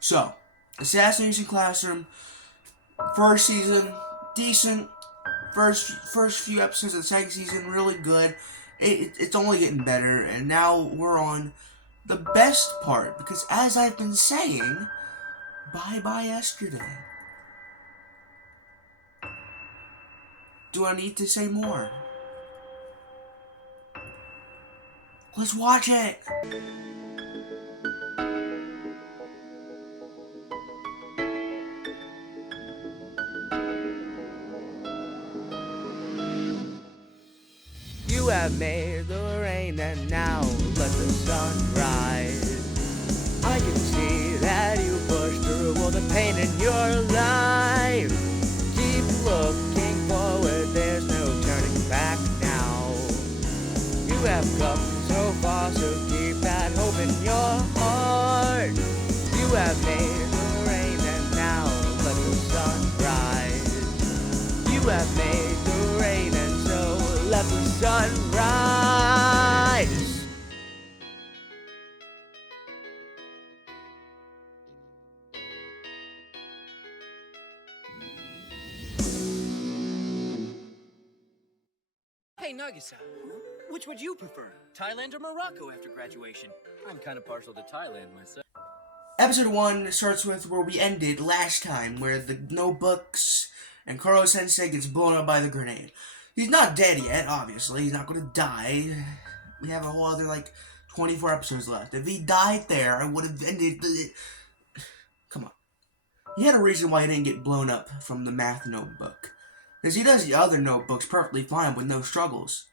So, Assassination Classroom, first season, decent. First few episodes of the second season, really good. It's only getting better, and now we're on the best part, because as I've been saying, bye-bye yesterday. Do I need to say more? Let's watch it! You have made the rain and now let the sun rise. I can see that you pushed through all the pain in your life. Keep looking forward, there's no turning back now. You have come so far, so keep that hope in your heart. You have made the rain and now let the sun rise. You have made the rain and so let the sun rise. Hey, Nagisa, which would you prefer, Thailand or Morocco after graduation? I'm kind of partial to Thailand myself. Episode 1 starts with where we ended last time, where the notebooks and Kuro Sensei gets blown up by the grenade. He's not dead yet, obviously. He's not gonna die. We have a whole other, 24 episodes left. If he died there, I would have ended the... Come on. He had a reason why he didn't get blown up from the math notebook. Because he does the other notebooks perfectly fine with no struggles.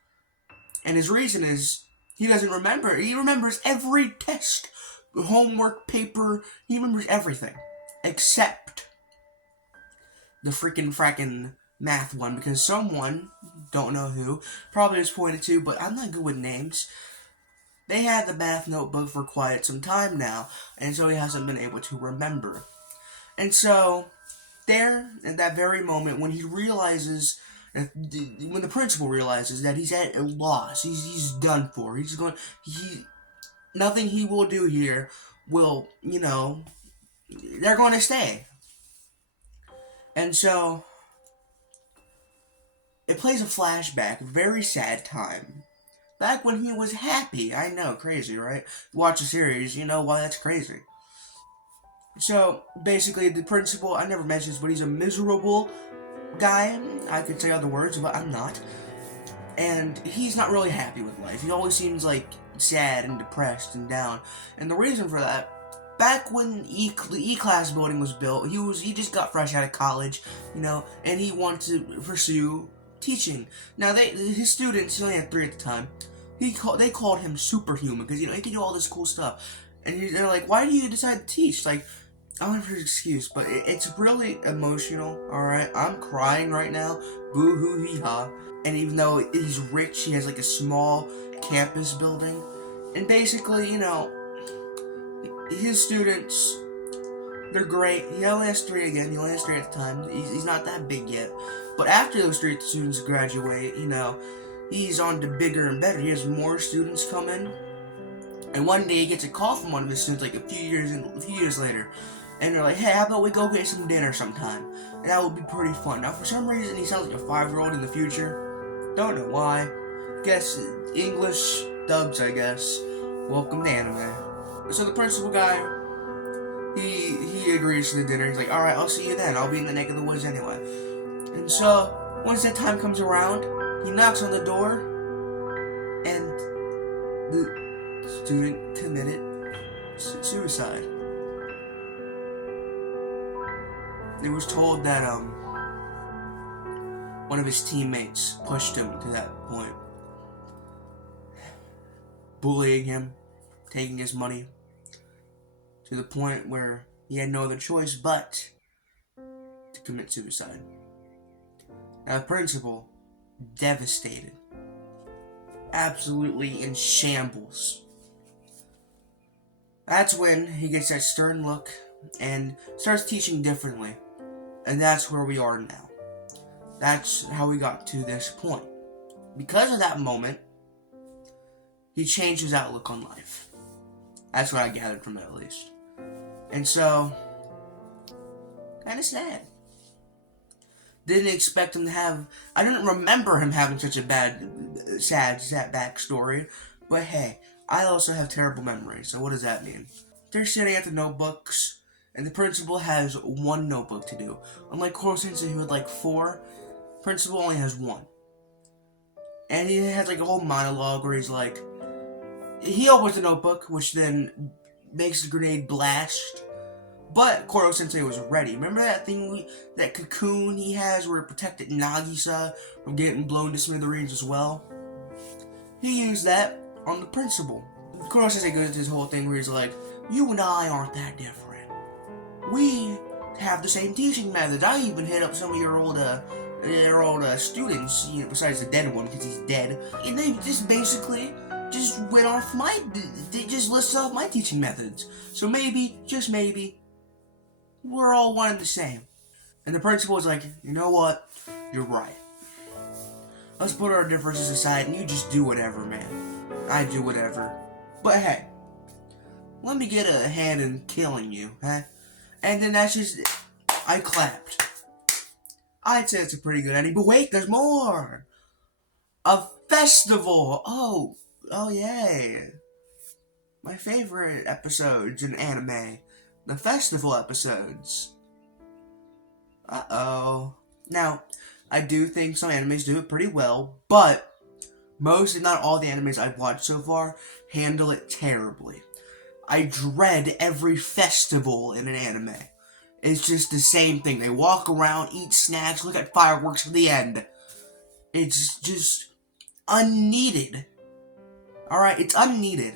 And his reason is, he doesn't remember. He remembers every test, homework, paper, he remembers everything. Except the frackin' math one, because someone, don't know who, probably was pointed to, but I'm not good with names. They had the math notebook for quite some time now, and so he hasn't been able to remember. And so, there, at that very moment, when he realizes, when the principal realizes that he's at a loss, he's done for, nothing he will do here will, they're going to stay. And so, it plays a flashback, a very sad time. Back when he was happy. I know, crazy, right? Watch the series, you know why that's crazy. So, basically, the principal, I never mentioned this, but he's a miserable guy. I could say other words, but I'm not. And he's not really happy with life. He always seems, sad and depressed and down. And the reason for that, back when the E-Class building was built, he just got fresh out of college, and he wanted to pursue teaching. Now, his students, he only had 3 at the time, they called him superhuman, because, he could do all this cool stuff. And they're like, why do you decide to teach? I don't have an excuse, but it's really emotional, alright? I'm crying right now, boo-hoo hee-ha. And even though he's rich, he has, a small campus building. And basically, his students, they're great. He only has 3 again. He only has 3 at the time. He's not that big yet. But after those 3 students graduate, he's on to bigger and better. He has more students coming. And one day he gets a call from one of his students, a few years later. And they're like, hey, how about we go get some dinner sometime? And that would be pretty fun. Now, for some reason, he sounds like a 5-year-old in the future. Don't know why. Guess English dubs, I guess. Welcome to anime. So the principal guy, he agrees to the dinner. He's like, alright, I'll see you then. I'll be in the neck of the woods anyway. And so, once that time comes around, he knocks on the door, and the student committed suicide. It was told that, one of his teammates pushed him to that point. Bullying him, taking his money, to the point where he had no other choice but to commit suicide. Now the principal, devastated, absolutely in shambles. That's when he gets that stern look and starts teaching differently. And that's where we are now. That's how we got to this point. Because of that moment, he changed his outlook on life. That's what I gathered from it, at least. And so, kind of sad. Didn't expect him to have... I didn't remember him having such a sad backstory. But hey, I also have terrible memory, so what does that mean? They're sitting at the notebooks, and the principal has one notebook to do. Unlike Koro-sensei, who had like 4, principal only has 1. And he has like a whole monologue where he's like... He opens the notebook, which then makes the grenade blast. But Koro-sensei was ready. Remember that thing, that cocoon he has where it protected Nagisa from getting blown to smithereens as well? He used that on the principal. Koro-sensei goes into this whole thing where he's like, you and I aren't that different. We have the same teaching methods. I even hit up some of your old students, you know, besides the dead one because he's dead. And they just basically just went off they just listed off my teaching methods. So maybe, just maybe, we're all one and the same. And the principal was like, you know what? You're right. Let's put our differences aside and you just do whatever, man. I do whatever. But hey, let me get a hand in killing you, huh? And then that's just... I clapped. I'd say it's a pretty good ending, but wait, there's more! A festival! Oh, yay. My favorite episodes in anime. The festival episodes. Uh-oh. Now, I do think some animes do it pretty well, but most, if not all the animes I've watched so far, handle it terribly. I dread every festival in an anime. It's just the same thing. They walk around, eat snacks, look at fireworks at the end. It's just unneeded. Alright, it's unneeded.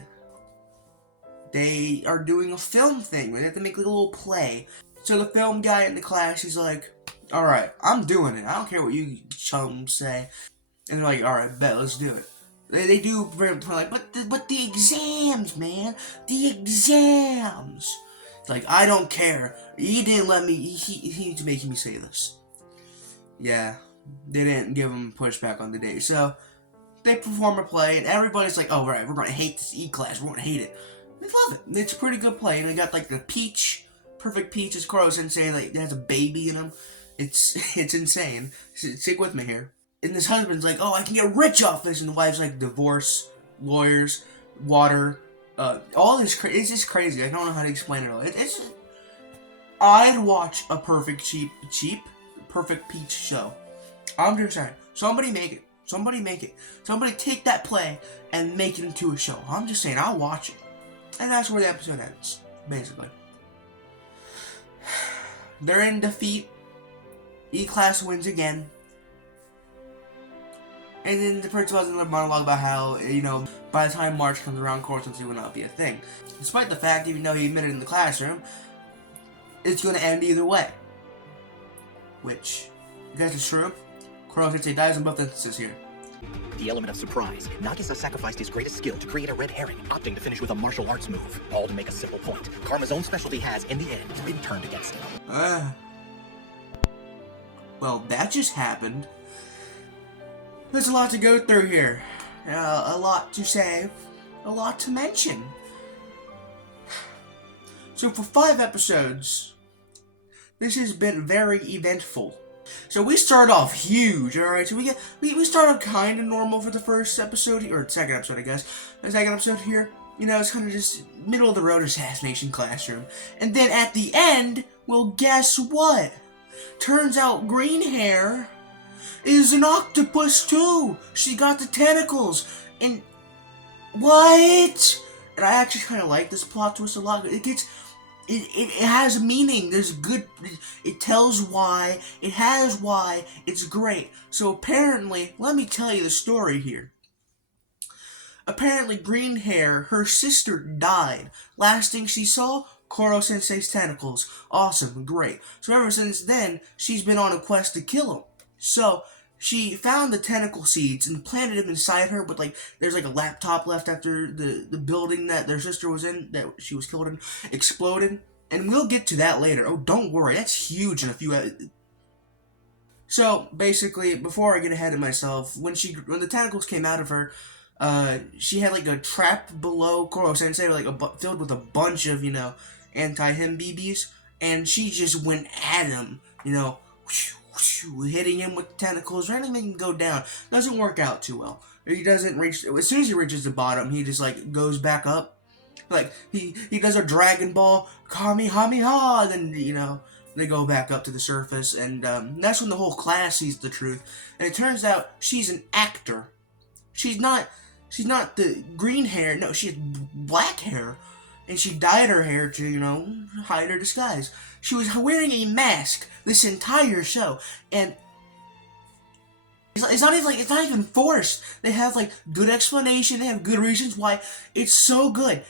They are doing a film thing. They have to make like a little play. So the film guy in the class, he's like, alright, I'm doing it. I don't care what you chums say. And they're like, alright, bet, let's do it. They do, like, but the exams, man. The exams. It's like, I don't care. He didn't let me, he's making me say this. Yeah, they didn't give him pushback on the day. So, they perform a play, and everybody's like, oh, right, we're gonna hate this E-class. We're gonna hate it. They love it. It's a pretty good play. And they got, like, the peach, perfect peach, as Koro-sensei, like, it has a baby in him. It's insane. Stick with me here. And this husband's like, oh, I can get rich off this. And the wife's like, divorce, lawyers, water, all this it's just crazy. I don't know how to explain it all. It's I'd watch a perfect perfect peach show. I'm just saying, somebody make it. Somebody make it. Somebody take that play and make it into a show. I'm just saying, I'll watch it. And that's where the episode ends, basically. They're in defeat. E-class wins again. And then the principal has another monologue about how, you know, by the time March comes around, Koro-sensei will not be a thing. Despite the fact, even though he admitted in the classroom, it's going to end either way. Which, if that's true, Koro-sensei dies in both instances here. The element of surprise. Nagisa sacrificed his greatest skill to create a red herring, opting to finish with a martial arts move. All to make a simple point. Karma's own specialty has, in the end, been turned against him. Well, that just happened. There's a lot to go through here. A lot to say. A lot to mention. So for 5 episodes, this has been very eventful. So we start off huge, alright? So we start off kind of normal for the first episode, or second episode, I guess. The second episode here, you know, it's kind of just middle of the road assassination classroom. And then at the end, well, guess what? Turns out green hair is an octopus too. She got the tentacles. And what? And I actually kind of like this plot twist a lot. It has meaning. There's good. It tells why. It has why. It's great. So apparently, let me tell you the story here. Apparently, green hair, her sister died. Last thing she saw, Koro-sensei's tentacles. Awesome, great. So ever since then, she's been on a quest to kill him. So she found the tentacle seeds and planted them inside her, but like there's like a laptop left after the building that their sister was in, that she was killed in, exploded. And we'll get to that later. Oh, don't worry, that's huge in a few. So basically, before I get ahead of myself, when the tentacles came out of her, she had like a trap below Koro-sensei, like filled with a bunch of, you know, anti-him BBs, and she just went at him, you know, hitting him with tentacles, trying to make him go down. Doesn't work out too well. He doesn't reach, as soon as he reaches the bottom, he just like goes back up. Like he does a Dragon Ball, Kamehameha, and then, you know, they go back up to the surface, and that's when the whole class sees the truth. And it turns out she's an actor. She's not the green hair. No, she had black hair, and she dyed her hair to, you know, hide her disguise. She was wearing a mask this entire show, and it's not even forced. They have like good explanation. They have good reasons why it's so good.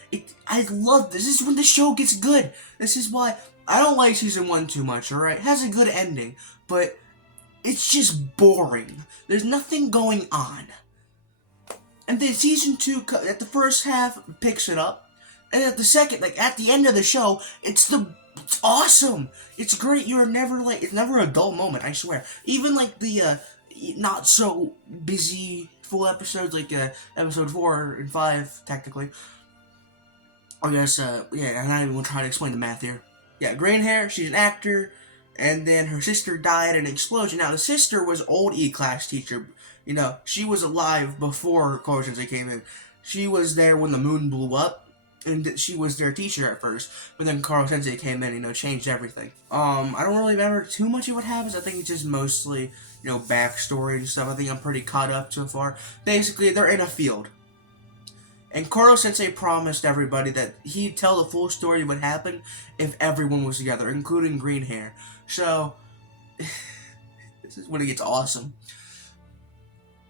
I love this. This is when the show gets good. This is why I don't like season 1 too much. All right, it has a good ending, but it's just boring. There's nothing going on. And then season 2, at the first half, picks it up, and at the second, like at the end of the show, it's awesome. It's great. It's never a dull moment. I swear. Even like the not so busy full episodes, like episode 4 and 5, technically. I guess, yeah, I'm not even gonna try to explain the math here. Yeah, green hair, she's an actor, and then her sister died in an explosion. Now, the sister was old E-class teacher. You know, she was alive before Koro Sensei came in. She was there when the moon blew up, and she was their teacher at first. But then Koro Sensei came in, you know, changed everything. I don't really remember too much of what happens. I think it's just mostly, you know, backstory and stuff. I think I'm pretty caught up so far. Basically, they're in a field. And Koro Sensei promised everybody that he'd tell the full story of what happened if everyone was together, including green hair. So, this is when it gets awesome.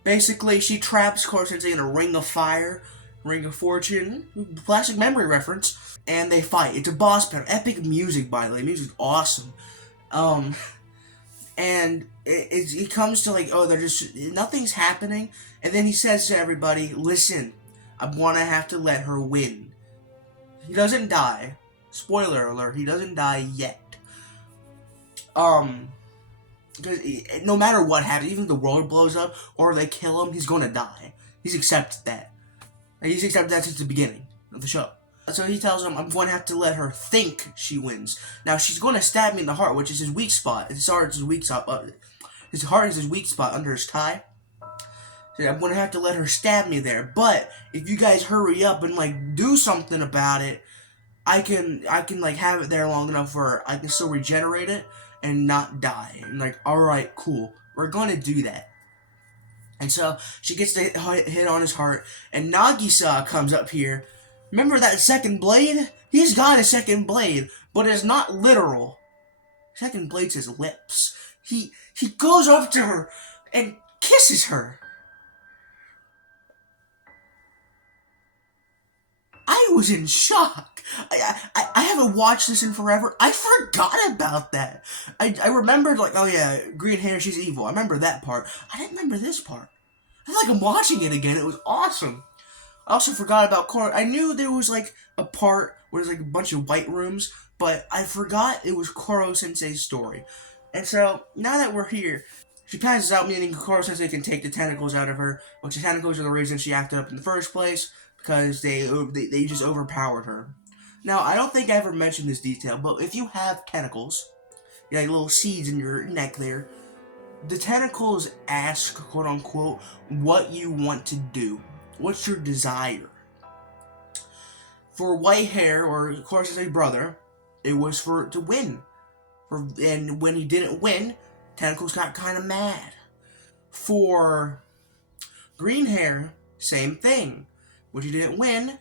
Basically, she traps Koro Sensei in a ring of fire, ring of fortune, classic memory reference, and they fight. It's a boss battle. Epic music, by the way. Music's awesome. And it comes to like, oh, they're just, nothing's happening. And then he says to everybody, listen, I'm gonna have to let her win. He doesn't die. Spoiler alert, he doesn't die yet. Because no matter what happens, even if the world blows up or they kill him, he's gonna die. He's accepted that. And he's accepted that since the beginning of the show. So he tells him, I'm going to have to let her think she wins. Now, she's going to stab me in the heart, which is his weak spot. His heart is his weak spot. His heart is his weak spot under his tie. So I'm going to have to let her stab me there. But if you guys hurry up and, like, do something about it, I can like, have it there long enough where I can still regenerate it and not die. And, like, alright, cool. We're going to do that. And so, she gets the hit on his heart, and Nagisa comes up here. Remember that second blade? He's got a second blade, but it's not literal. Second blade's his lips. He goes up to her and kisses her. I was in shock. I haven't watched this in forever. I forgot about that. I remembered, like, oh yeah, green hair, she's evil. I remember that part. I didn't remember this part. I feel like I'm watching it again. It was awesome. I also forgot about Koro. I knew there was, like, a part where there's, like, a bunch of white rooms, but I forgot it was Koro Sensei's story. And so, now that we're here, she passes out, meaning Koro Sensei can take the tentacles out of her, which the tentacles are the reason she acted up in the first place, because they just overpowered her. Now, I don't think I ever mentioned this detail, but if you have tentacles, you know, like little seeds in your neck there, the tentacles ask, quote-unquote, what you want to do. What's your desire? For white hair, or of course his brother, it was to win. And when he didn't win, tentacles got kind of mad. For green hair, same thing. When he didn't win,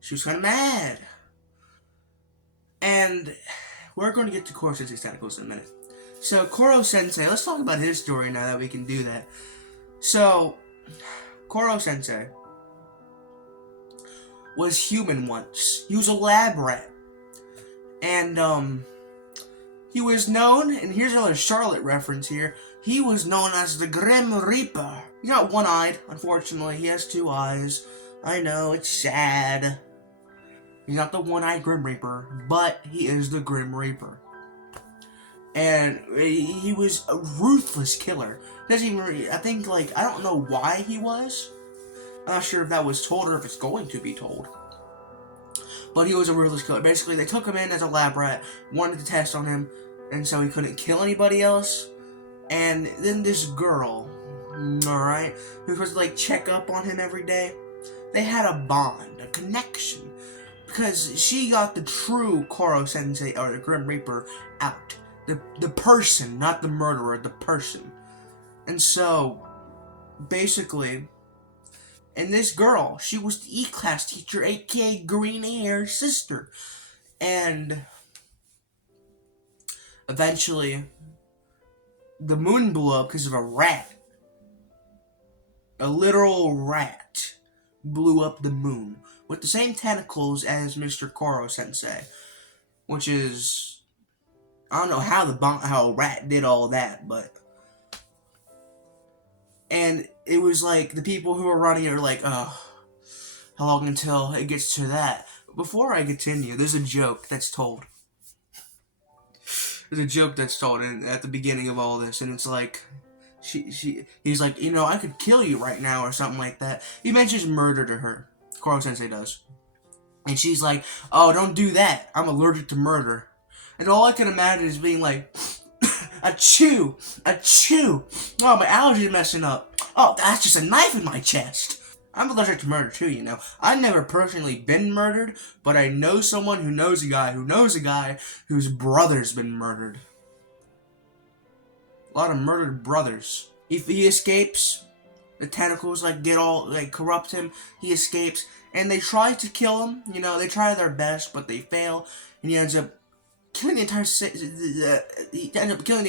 she was kind of mad. And we're going to get to Koro Sensei's tentacles in a minute. So Koro Sensei, let's talk about his story now that we can do that. So, Koro Sensei was human once. He was a lab rat. And, he was known, and here's another Charlotte reference here, he was known as the Grim Reaper. He's not one-eyed, unfortunately. He has two eyes. I know, it's sad. He's not the one-eyed Grim Reaper, but he is the Grim Reaper. And he was a ruthless killer. Doesn't even, I think, like, I don't know why he was. I'm not sure if that was told or if it's going to be told. but he was a ruthless killer. Basically, they took him in as a lab rat, wanted to test on him, and so he couldn't kill anybody else. And then this girl, alright, who was supposed to, like, check up on him every day, they had a bond, a connection, because she got the true Koro Sensei, or the Grim Reaper, out. The person, not the murderer, the person. And so, basically, and this girl, she was the E-class teacher, aka Green Hair's sister. And eventually, the moon blew up because of a rat. A literal rat blew up the moon with the same tentacles as Mr. Koro Sensei, which is, I don't know how a rat did all that, but, and it was like the people who were running it were like, oh, how long until it gets to that? Before I continue, there's a joke that's told. There's a joke that's told at the beginning of all this, and it's like, he's like, you know, I could kill you right now, or something like that. He mentions murder to her. Koro Sensei does. And she's like, oh, don't do that. I'm allergic to murder. And all I can imagine is being like, achoo, achoo. Oh, my allergies messing up. Oh, that's just a knife in my chest. I'm allergic to murder too, you know. I've never personally been murdered, but I know someone who knows a guy whose brother's been murdered. A lot of murdered brothers. If he escapes, the tentacles corrupt him. He escapes, and they try to kill him. You know, they try their best, but they fail, and he ends up killing the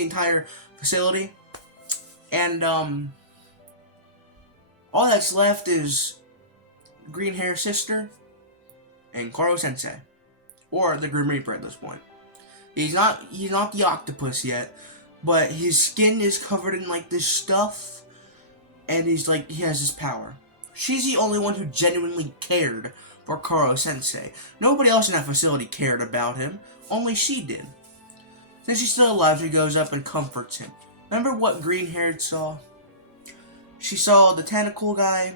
entire facility. And all that's left is Green Hair's sister and Koro Sensei, or the Grim Reaper at this point. He's not the octopus yet, but his skin is covered in like this stuff, and he has this power. She's the only one who genuinely cared for Koro Sensei. Nobody else in that facility cared about him, only she did. Since she's still alive, she goes up and comforts him. Remember what Green Hair saw? She saw the tentacle guy,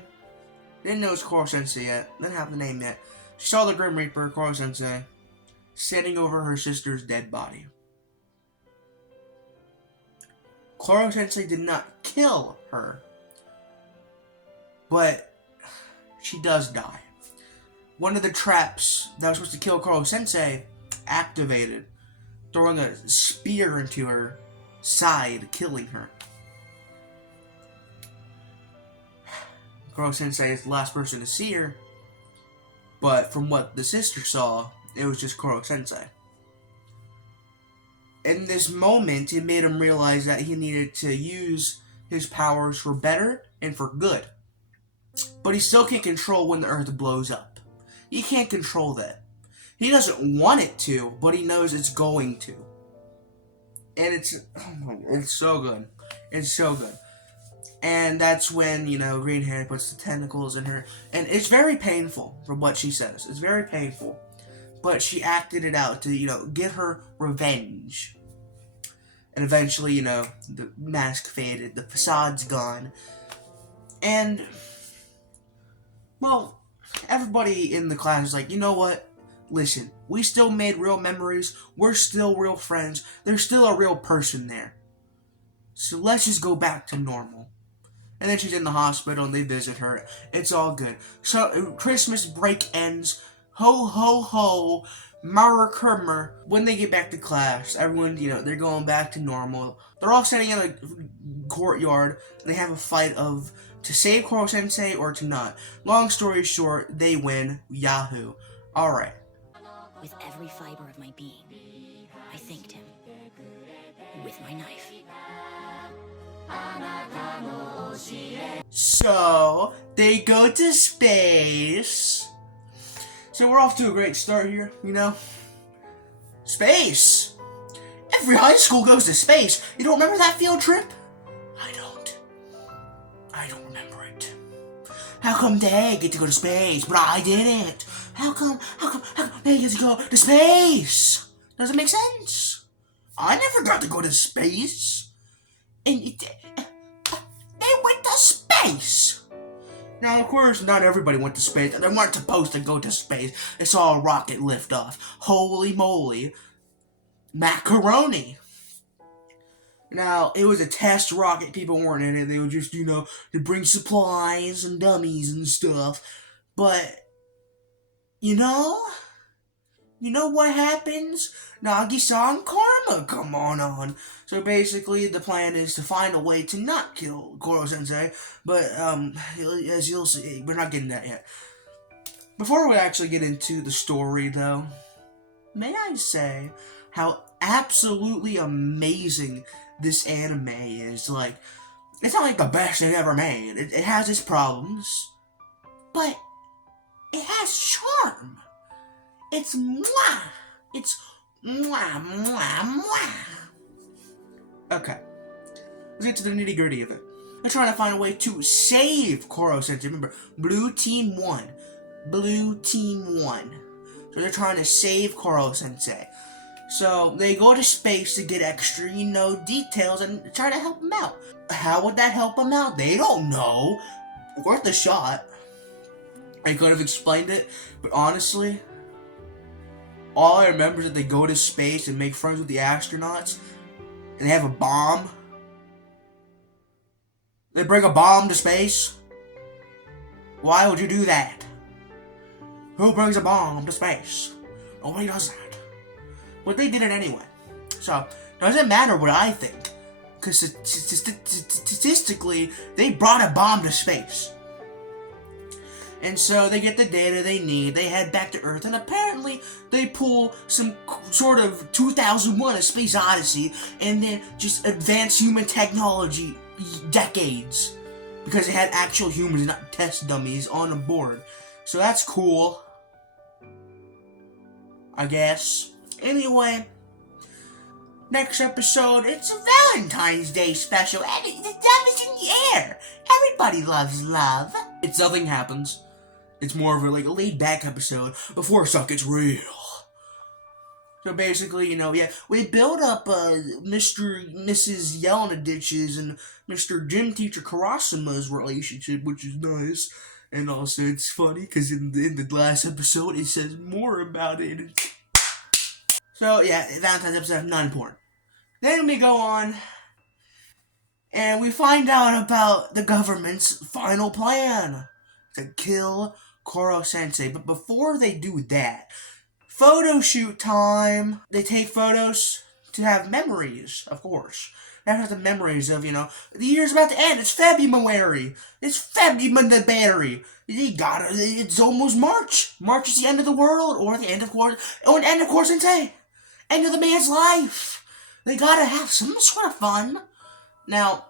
didn't know it was Koro Sensei yet, didn't have the name yet. She saw the Grim Reaper, Koro Sensei, standing over her sister's dead body. Koro Sensei did not kill her, but she does die. One of the traps that was supposed to kill Koro Sensei activated, throwing a spear into her side, killing her. Koro Sensei is the last person to see her, but from what the sister saw, it was just Koro Sensei. In this moment, it made him realize that he needed to use his powers for better and for good. But he still can't control when the Earth blows up. He can't control that. He doesn't want it to, but he knows it's going to. And it's so good. It's so good. And that's when, you know, Green Hair puts the tentacles in her. And it's very painful, from what she says. It's very painful. But she acted it out to, you know, get her revenge. And eventually, you know, the mask faded. The facade's gone. And, well, everybody in the class is like, you know what? Listen, we still made real memories. We're still real friends. There's still a real person there. So let's just go back to normal. And then she's in the hospital and they visit her. It's all good. So Christmas break ends. Ho, ho, ho. Merry Christmas. When they get back to class, everyone, you know, they're going back to normal. They're all standing in a courtyard. And they have a fight of to save Koro Sensei or to not. Long story short, they win. Yahoo. Alright. With every fiber of my being, I thanked him. With my knife. So, they go to space. So we're off to a great start here, you know? Space! Every high school goes to space. You don't remember that field trip? I don't remember it. How come they get to go to space, but I didn't? How come they get to go to space? Doesn't make sense. I never got to go to space. And they went to space. Now, of course, not everybody went to space. They weren't supposed to go to space. They saw a rocket lift off. Holy moly. Macaroni. Now, it was a test rocket. People weren't in it. They were just, to bring supplies and dummies and stuff. But, you know what happens? Nagi-san karma come on. So basically, the plan is to find a way to not kill Koro-sensei. But, as you'll see, we're not getting that yet. Before we actually get into the story, though, may I say how absolutely amazing this anime is. Like, it's not like the best thing ever made. It has its problems, but it has charm. It's mwah. It's mwah, mwah, mwah. Okay, let's get to the nitty gritty of it. They're trying to find a way to save Koro-sensei. Remember, Blue Team won. Blue Team won. So they're trying to save Koro-sensei. So they go to space to get extra, details and try to help him out. How would that help him out? They don't know. Worth a shot. I could have explained it, but honestly, all I remember is that they go to space and make friends with the astronauts, and they have a bomb. They bring a bomb to space? Why would you do that? Who brings a bomb to space? Nobody does that. But they did it anyway. So, it doesn't matter what I think. Because statistically, they brought a bomb to space. And so they get the data they need, they head back to Earth, and apparently they pull some sort of 2001 A Space Odyssey, and then just advance human technology decades. Because they had actual humans, not test dummies, on the board. So that's cool, I guess. Anyway, next episode, it's a Valentine's Day special, and the love is in the air. Everybody loves love. Nothing happens. It's more of a laid-back episode before stuff gets real. So basically, we build up Mr. and Mrs. Yelena-Ditches and Mr. Gym Teacher Karasuma's relationship, which is nice. And also, it's funny, because in the last episode, it says more about it. So, yeah, Valentine's episode, not important. Then we go on, and we find out about the government's final plan to kill Koro-sensei. But before they do that, photo shoot time. They take photos to have memories, of course. They have the memories of, the year's about to end. It's February. It's February. It's almost March. March is the end of the world, or the end of Koro-sensei. End of the man's life. They gotta have some sort of fun. Now,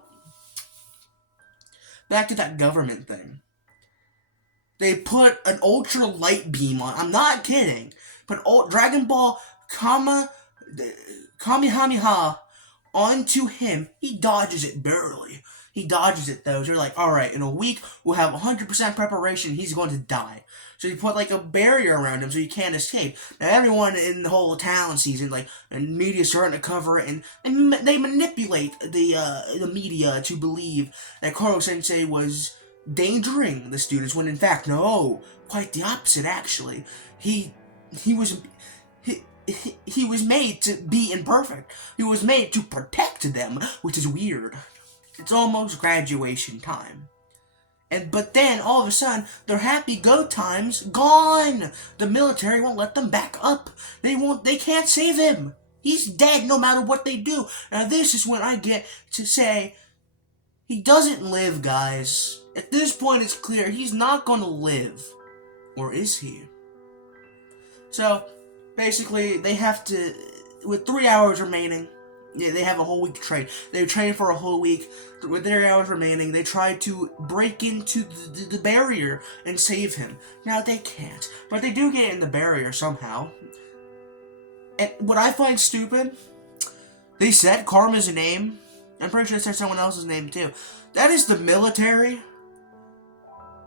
back to that government thing. They put an ultra light beam on. I'm not kidding. Put Dragon Ball Kamehameha onto him. He dodges it barely. He dodges it though. So you're like, alright, in a week we'll have 100% preparation. He's going to die. So you put a barrier around him so he can't escape. Now everyone in the whole town sees it, and media's starting to cover it, and they manipulate the media to believe that Koro-sensei was endangering the students, when in fact, no, quite the opposite actually. He was made to be imperfect. He was made to protect them, which is weird. It's almost graduation time. But then, all of a sudden, their happy-go time's gone! The military won't let them back up. They can't save him. He's dead no matter what they do. Now this is when I get to say, he doesn't live, guys. At this point, it's clear he's not gonna live. Or is he? So, basically, they have to, with 3 hours remaining, they have a whole week to train. They train for a whole week. With 3 hours remaining, they try to break into the barrier and save him. Now, they can't. But they do get in the barrier somehow. And what I find stupid, they said Karma's name. I'm pretty sure they said someone else's name, too. That is the military.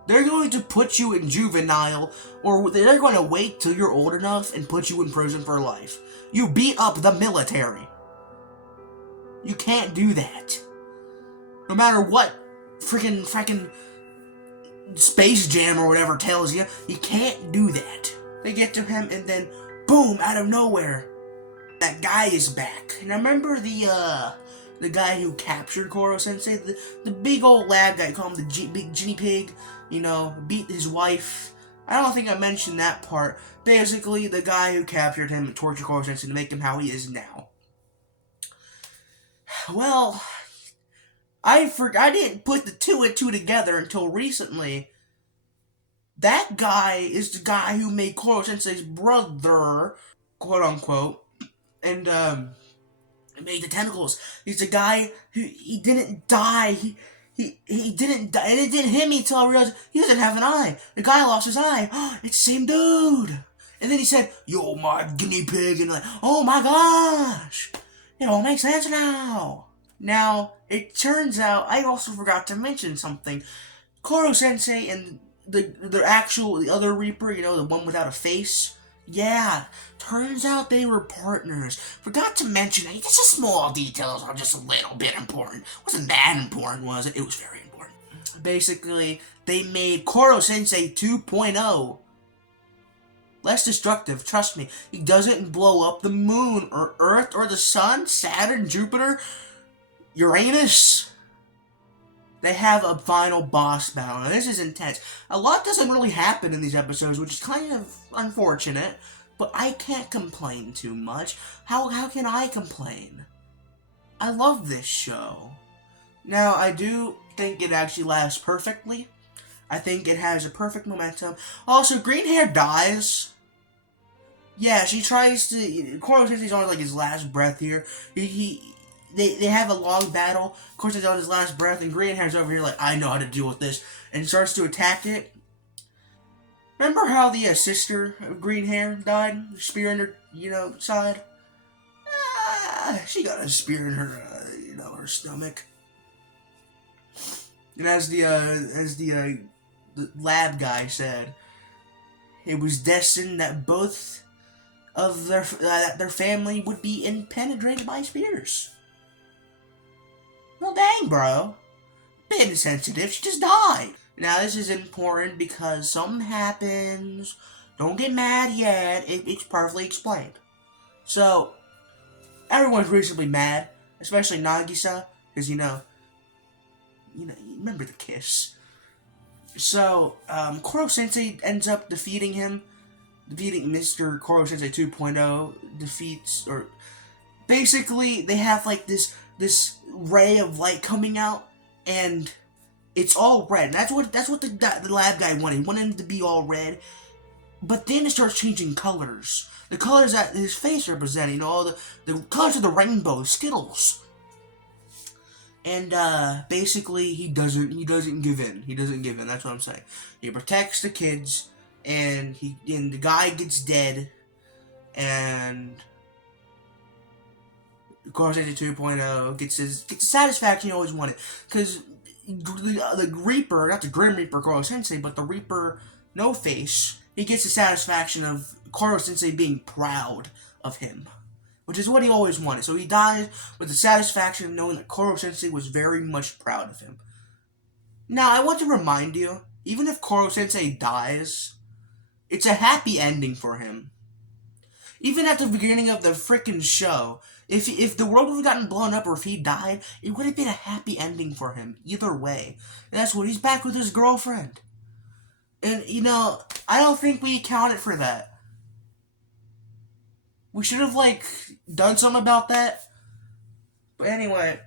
They're going to put you in juvenile, or they're going to wait till you're old enough and put you in prison for life. You beat up the military. You can't do that. No matter what freaking Space Jam or whatever tells you. You can't do that. They get to him, and then, boom, out of nowhere, that guy is back. And I remember the guy who captured Koro Sensei, the big old lab guy, called him the big guinea pig, you know, beat his wife. I don't think I mentioned that part. Basically, the guy who captured him and tortured Koro Sensei to make him how he is now. Well, I didn't put the two and two together until recently. That guy is the guy who made Koro Sensei's brother, quote unquote, and made the tentacles. He's the guy who he didn't die. He didn't die, and it didn't hit me until I realized he doesn't have an eye. The guy lost his eye. It's the same dude. And then he said, "You're my guinea pig," and like, oh my gosh, it all makes sense now. Now it turns out I also forgot to mention something. Koro Sensei and the other Reaper, you know, the one without a face. Yeah, turns out they were partners. Forgot to mention, just the small details are just a little bit important. Wasn't that important, was it? It was very important. Basically, they made Koro Sensei 2.0 less destructive, trust me. He doesn't blow up the moon, or Earth, or the sun, Saturn, Jupiter, Uranus. They have a final boss battle. Now, this is intense. A lot doesn't really happen in these episodes, which is kind of unfortunate, but I can't complain too much. How can I complain? I love this show. Now, I do think it actually lasts perfectly. I think it has a perfect momentum. Also, Green Hair dies. Yeah, she tries to... Koro Sensei's on like his last breath here. They have a long battle. Of course, he's on his last breath, and Green Hair's over here like, I know how to deal with this, and starts to attack it. Remember how the sister of Green Hair died? Spear in her, side? She got a spear in her, her stomach. And as the lab guy said, it was destined that both of their family would be impenetrated by spears. Well, dang, bro. Bit insensitive. She just died. Now, this is important because something happens. Don't get mad yet. It's perfectly explained. So, everyone's reasonably mad, especially Nagisa, because, you remember the kiss. So, Koro Sensei ends up defeating Mr. Koro Sensei 2.0, defeats, or basically, they have, like, this ray of light coming out, and it's all red. And that's what the lab guy wanted. He wanted him to be all red, but then it starts changing colors. The colors that his face represented, all the colors of the rainbow, Skittles. And basically, he doesn't give in. He doesn't give in. That's what I'm saying. He protects the kids, and the guy gets dead, and Koro Sensei 2.0 gets the satisfaction he always wanted. Because the Reaper, not the Grim Reaper Koro Sensei, but the Reaper No Face, he gets the satisfaction of Koro Sensei being proud of him, which is what he always wanted. So he dies with the satisfaction of knowing that Koro Sensei was very much proud of him. Now, I want to remind you, even if Koro Sensei dies, it's a happy ending for him. Even at the beginning of the frickin' show, if the world would have gotten blown up or if he died, it would have been a happy ending for him, either way. And that's what he's back with his girlfriend. And, I don't think we accounted for that. We should have, done something about that. But anyway,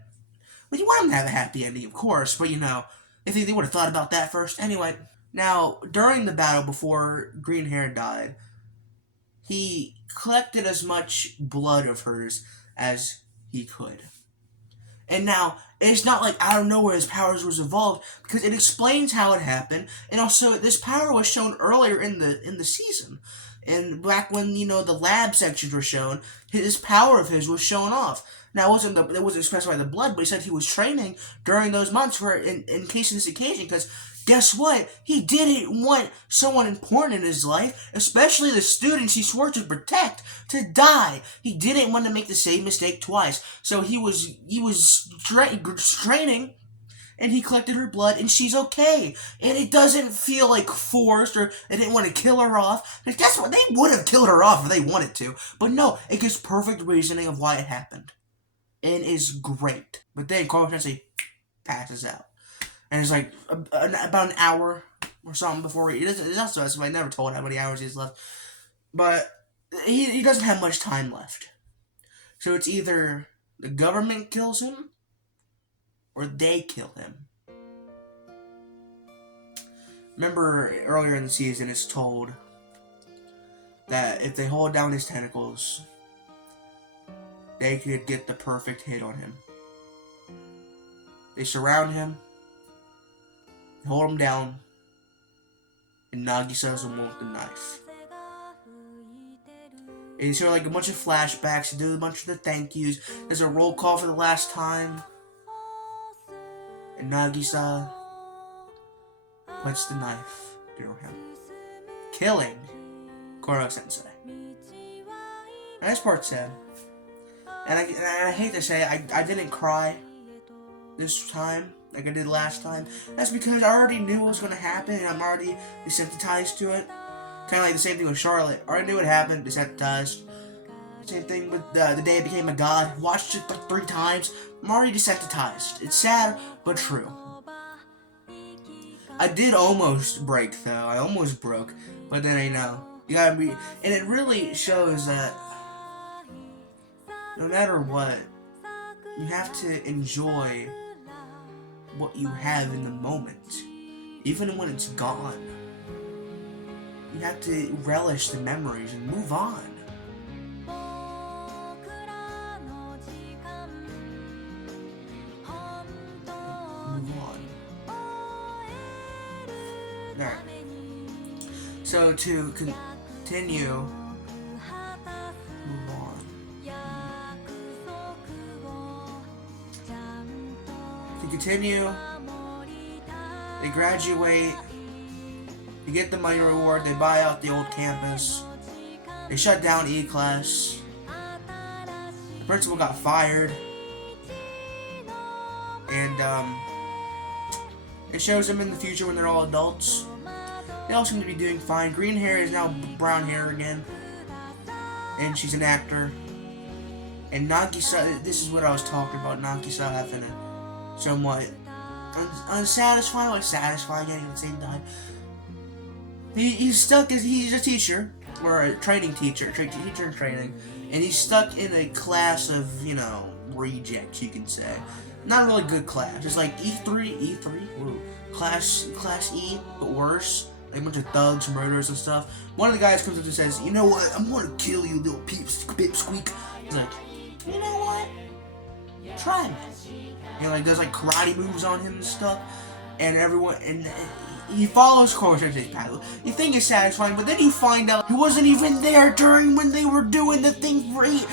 you want him to have a happy ending, of course, but, I think they would have thought about that first. Anyway, now, during the battle before Green Hair died, he collected as much blood of hers as he could. And now, it's not like out of nowhere his powers was evolved, because it explains how it happened, and also this power was shown earlier in the season. And back when, the lab sections were shown, this power of his was shown off. Now, it wasn't expressed by the blood, but he said he was training during those months in case of this occasion, because guess what? He didn't want someone important in his life, especially the students he swore to protect, to die. He didn't want to make the same mistake twice. So he was training, and he collected her blood, and she's okay. And it doesn't feel like forced, or they didn't want to kill her off. Because guess what? They would have killed her off if they wanted to. But no, it gives perfect reasoning of why it happened. And is great. But then Koro-sensei passes out. And it's like about an hour or something before he... It's not specified. I never told how many hours he's left. But he doesn't have much time left. So it's either the government kills him, or they kill him. Remember, earlier in the season, it's told that if they hold down his tentacles, they could get the perfect hit on him. They surround him, hold him down, and Nagisa's the one with the knife. And you see like a bunch of flashbacks, you do a bunch of the thank yous, there's a roll call for the last time, and Nagisa puts the knife through him, killing Koro-sensei. And this part's sad. And I hate to say it, I didn't cry this time like I did last time. That's because I already knew what was going to happen, and I'm already desensitized to it. Kind of like the same thing with Charlotte. I already knew what happened, desensitized. Same thing with the day I became a god. Watched it like 3 times. I'm already desensitized. It's sad, but true. I did almost break, though. I almost broke. But then I know. You gotta be... And it really shows that no matter what, you have to enjoy what you have in the moment. Even when it's gone. You have to relish the memories and move on. Move on. Alright. So to continue, move on. To continue, they graduate. You get the money reward, they buy out the old campus, they shut down E-Class, the principal got fired, and it shows them in the future when they're all adults. They all seem to be doing fine. Green hair is now brown hair again, and she's an actor. And Nagisa, this is what I was talking about, Nagisa having a somewhat unsatisfying, like satisfying at the same time. He's stuck as he's a teacher, or a training teacher in training, and he's stuck in a class of, you know, rejects, you can say. Not a really good class. It's like E3, woo. Class E, but worse. Like a bunch of thugs, murderers and stuff. One of the guys comes up and says, "You know what? I'm gonna kill you, little pipsqueak." He's like, "You know what? Try me." And like does like karate moves on him and stuff, and everyone and. He follows Koro-sensei's path. You think it's satisfying, but then you find out he wasn't even there during when they were doing the thing for he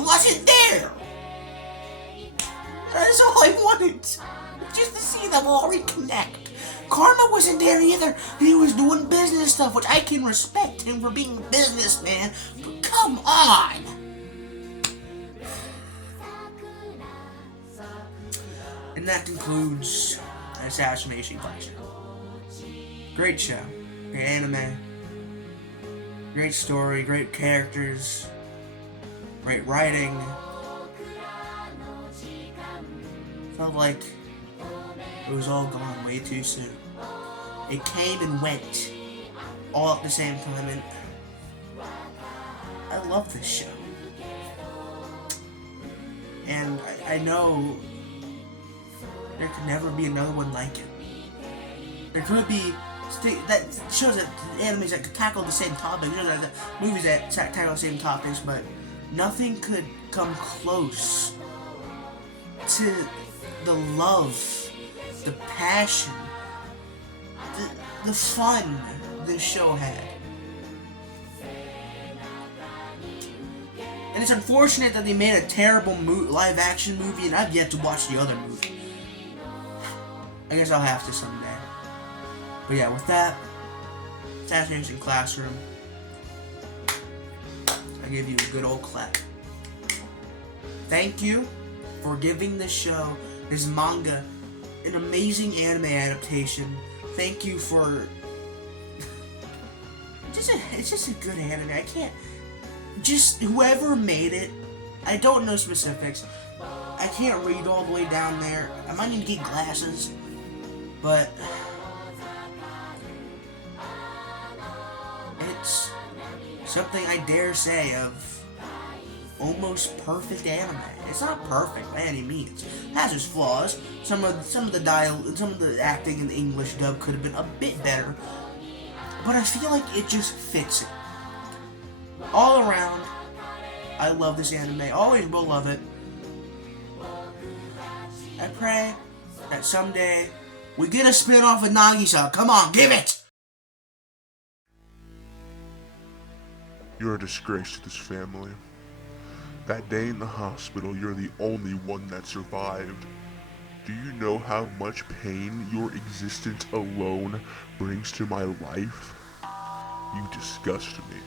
wasn't there. That's all I wanted. Just to see them all reconnect. Karma wasn't there either. He was doing business stuff, which I can respect him for being a businessman, but come on. And that concludes Assassination Classroom. Great show, great anime, great story, great characters, great writing. Felt like it was all gone way too soon. It came and went all at the same time, and I love this show. And I know there could never be another one like it. There could be that shows that animes that could tackle the same topics, you know, that movies that tackle the same topics, but nothing could come close to the love, the passion, the fun this show had. And it's unfortunate that they made a terrible live-action movie, and I've yet to watch the other movie. I guess I'll have to someday. But yeah, with that, Assassination Classroom, I give you a good old clap. Thank you for giving this show, this manga, an amazing anime adaptation. Thank you for... It's just a good anime. I can't... Just whoever made it, I don't know specifics. I can't read all the way down there. I might need to get glasses. But... it's something I dare say of almost perfect anime. It's not perfect by any means. It has its flaws. Some of the acting in the English dub could have been a bit better, but I feel like it just fits it. All around, I love this anime. Always will love it. I pray that someday we get a spin-off of Nagisa. Come on, give it! You're a disgrace to this family. That day in the hospital, you're the only one that survived. Do you know how much pain your existence alone brings to my life? You disgust me.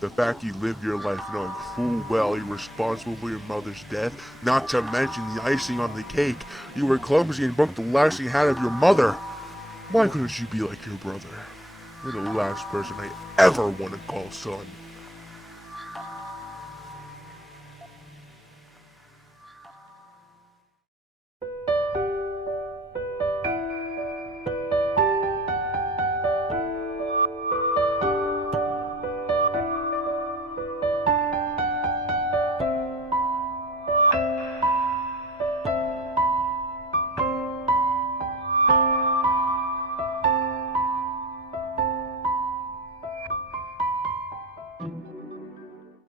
The fact you lived your life knowing full well you're responsible for your mother's death, not to mention the icing on the cake. You were clumsy and broke the last thing you had of your mother. Why couldn't you be like your brother? You're the last person I ever want to call son.